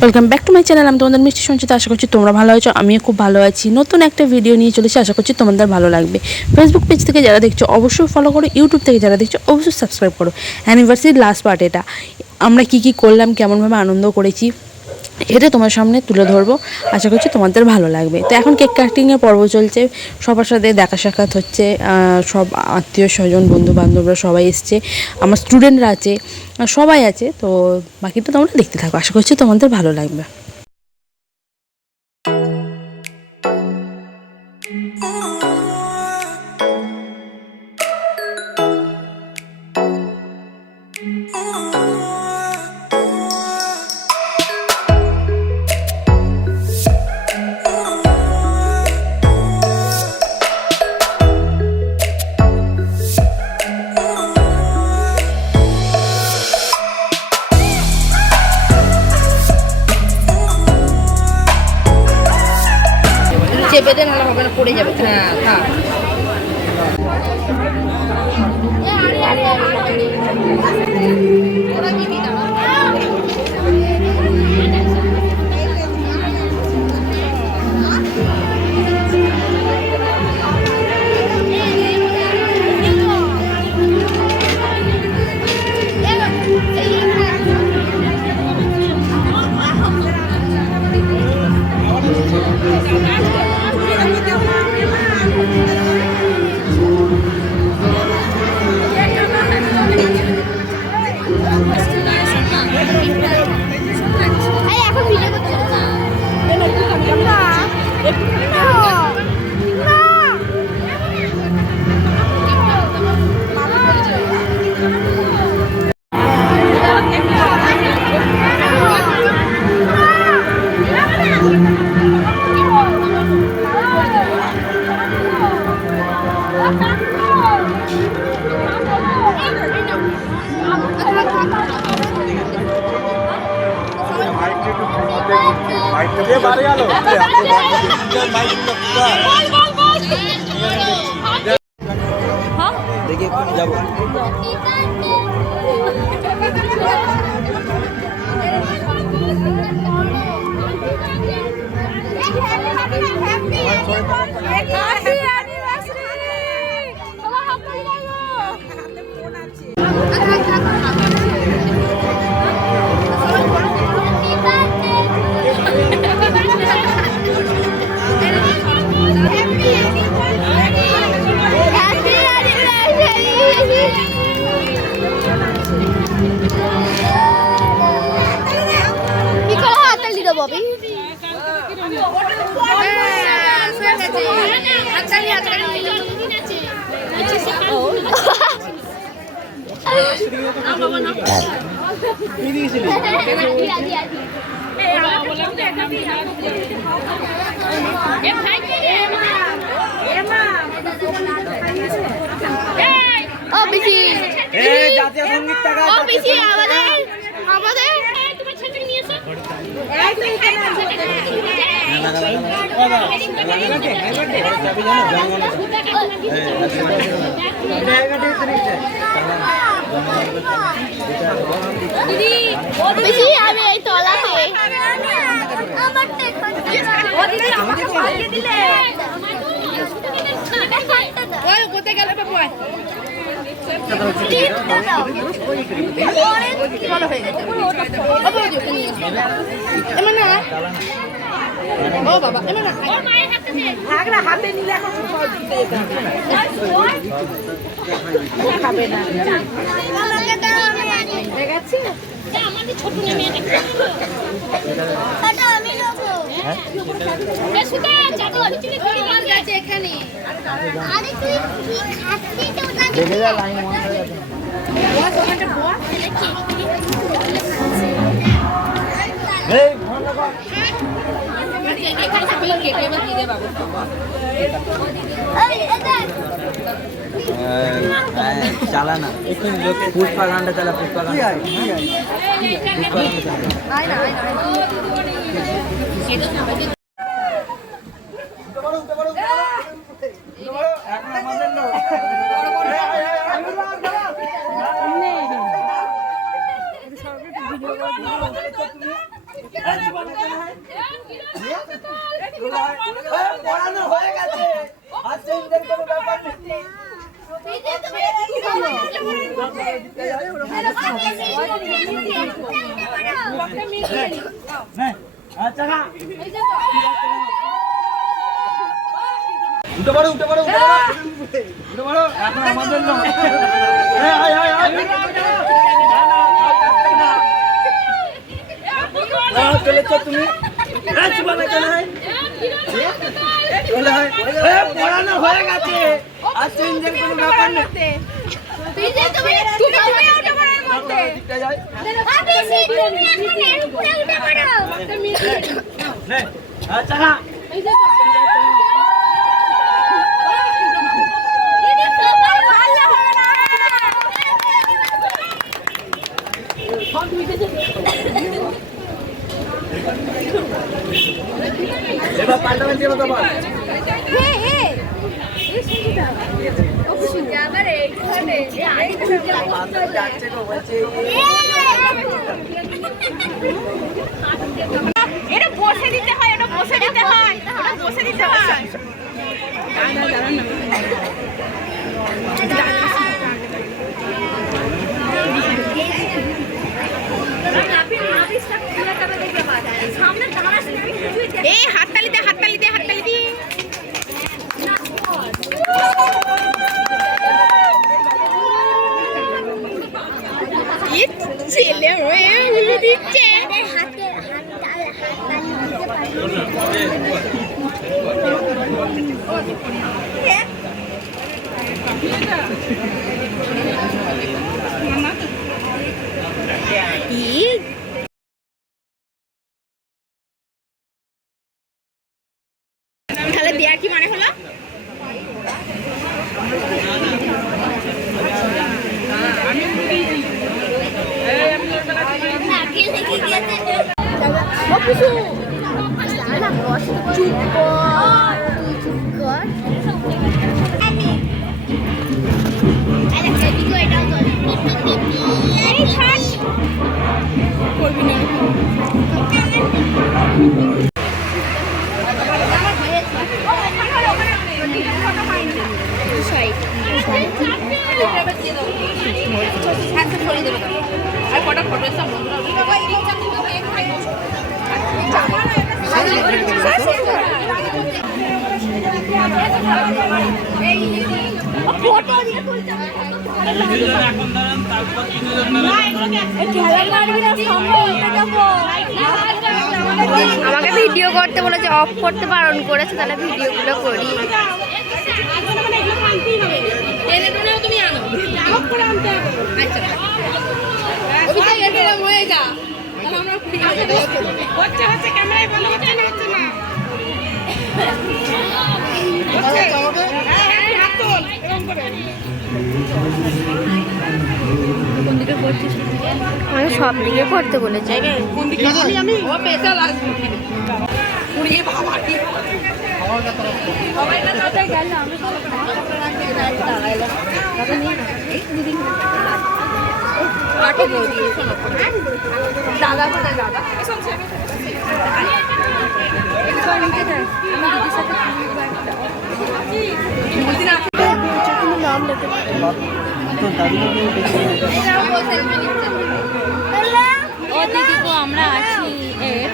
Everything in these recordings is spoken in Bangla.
Welcome back to my channel. আমি তোমাদের মিষ্টি সঞ্চিতা। আশা করছি তোমরা ভালো আছো, আমিও খুব ভালো আছি। নতুন একটা ভিডিও নিয়ে চলেছি, আশা করছি তোমাদের ভালো লাগবে। ফেসবুক পেজ থেকে যারা দেখছো অবশ্যই ফলো করো, ইউটিউব থেকে যারা দেখছো অবশ্যই সাবস্ক্রাইব করো। অ্যানিভার্সারির লাস্ট পার্ট এটা, আমরা কী কী করলাম, কেমনভাবে আনন্দ করেছি এটা তোমার সামনে তুলে ধরবো। আশা করছি তোমাদের ভালো লাগবে। তো এখন কেক কাটিংয়ের পর্ব চলছে, সবার সাথে দেখা সাক্ষাৎ হচ্ছে, সব আত্মীয় স্বজন বন্ধু বান্ধবরা সবাই এসছে, আমার স্টুডেন্টরা আছে, সবাই আছে। তো বাকিটা তোমরা দেখতে থাকো, আশা করছি তোমাদের ভালো লাগবে। চেপে দে, নাহলে হবে না, পড়ে যাবে। হ্যাঁ হ্যাঁ। देखिए जब জাতীয় সঙ্গীত টাকা আমাদের তোমার ছেলে নিয়ে এসো এই তো এখানে দিদি বেশি আমি এই তলাতে আমারটা আমাকে পাঠিয়ে দিলে ওই কোথায় গেল বাবা হাতে নিলে খাবে না ছোট এখানে দেখে যা লাইন মন হয়ে যাবে এই ফোন লাগা চালানা পুষ্পা গানটা চালা পুষ্পা গান পড়ানো হয়ে গেছে আর চেঞ্জের কোনো ব্যাপার নেই আচ্ছা উঠে পড়ো উঠে পড়ো উঠে পড়ো উঠে পড়ো এখন আমাদের লোক চলেছ তুমি পড়ানো হয়ে গেছে আর চেঞ্জের কোনো ব্যাপার নেই আচ্ছা এবার পাল্টাবেন দেবো তোমার এটা বসে দিতে হয়, এটা বসে দিতে হয়, এটা বসে দিতে হয়। এই হাততালি দে, হাততালি দে, হাততালি দে। ছেলে হয়ে উলু দিচ্ছে। তাহলে দেয়ার কি মানে হলো? আর কটা ফটো সব আমাকে ভিডিও করতে বলেছে, অফ করতে বারণ করেছে, তাহলে ভিডিওগুলো করি। তুমি আনো করে আনতে হবে। আচ্ছা হয়ে যা হচ্ছে হচ্ছে ক্যামেরায় ভালো হচ্ছে না হচ্ছে না আমি সব দিকে করতে বলেছি। দাদা কোথায় দাদা ও দিদিগো আমরা আছি,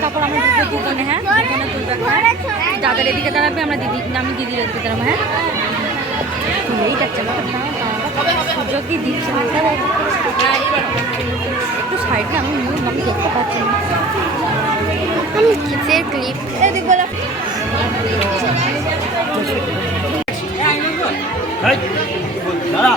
তারপর আমরা দুজনে, হ্যাঁ দুজনে তুলবে, দাদার এদিকে দাঁড়াবে, আমরা আমি দিদির এদিকে দাঁড়াবো। হ্যাঁ তুলেই যাচ্ছে যদি দিচ্ছে একটু সাইড না, আমি দেখতে পাচ্ছি না, আমি কিসের ক্লিপ দাদা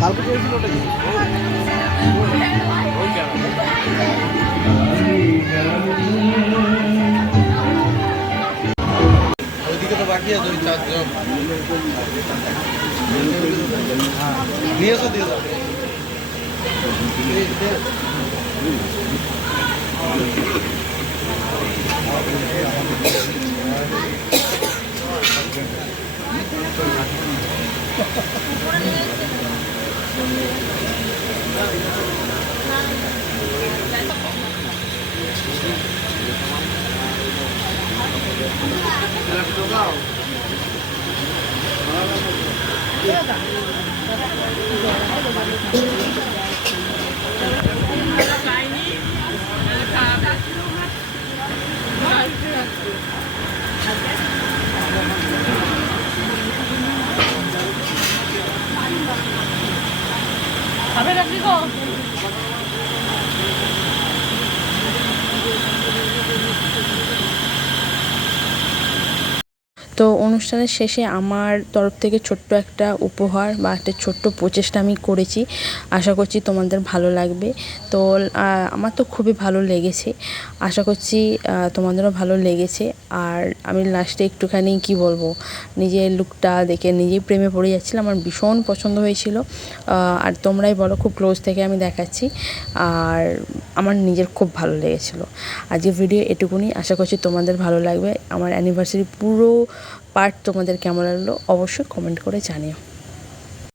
কালকে চেয়েছিল ওটা কি ওইদিকে তো বাকি আছে ওই চারজন নিয়ে এসো দিয়ে দাও খাবে রাখি গো তো অনুষ্ঠানের শেষে আমার তরফ থেকে ছোট্ট একটা উপহার বা একটা ছোট্ট প্রচেষ্টা আমি করেছি, আশা করছি তোমাদের ভালো লাগবে। তো আমার তো খুবই ভালো লেগেছে, আশা করছি তোমাদেরও ভালো লেগেছে। আর আমি লাস্টে একটুখানি কি বলবো, নিজের লুকটা দেখে নিজেই প্রেমে পড়ে যাচ্ছিলাম, আমার ভীষণ পছন্দ হয়েছিল। আর তোমরাই বলো, খুব ক্লোজ থেকে আমি দেখাচ্ছি, আর আমার নিজের খুব ভালো লেগেছিলো। আজকের ভিডিও এটুকুনি, আশা করছি তোমাদের ভালো লাগবে। আমার অ্যানিভার্সারি পুরো পার্ট তোমাদের কেমন লাগলো অবশ্যই কমেন্ট করে জানিও।